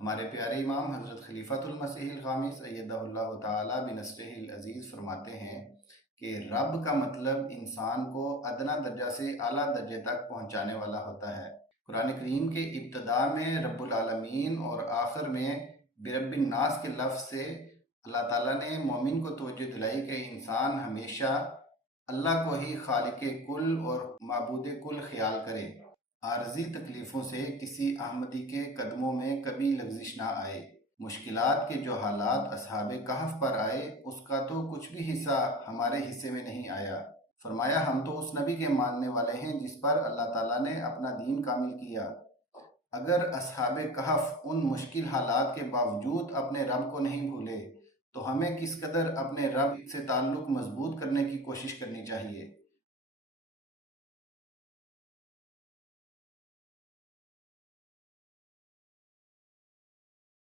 ہمارے پیارے امام حضرت خلیفۃ المسیح الخامس ایدہ اللہ تعالی بنصرہ العزیز فرماتے ہیں کہ رب کا مطلب انسان کو ادنا درجہ سے اعلیٰ درجے تک پہنچانے والا ہوتا ہے۔ قرآن کریم کے ابتدا میں رب العالمین اور آخر میں برب الناس کے لفظ سے اللہ تعالیٰ نے مومن کو توجہ دلائی کہ انسان ہمیشہ اللہ کو ہی خالق کل اور معبود کل خیال کرے، عارضی تکلیفوں سے کسی احمدی کے قدموں میں کبھی لغزش نہ آئے۔ مشکلات کے جو حالات اصحاب کہف پر آئے اس کا تو کچھ بھی حصہ ہمارے حصے میں نہیں آیا۔ فرمایا ہم تو اس نبی کے ماننے والے ہیں جس پر اللہ تعالیٰ نے اپنا دین کامل کیا۔ اگر اصحاب کہف ان مشکل حالات کے باوجود اپنے رب کو نہیں بھولے تو ہمیں کس قدر اپنے رب سے تعلق مضبوط کرنے کی کوشش کرنی چاہیے۔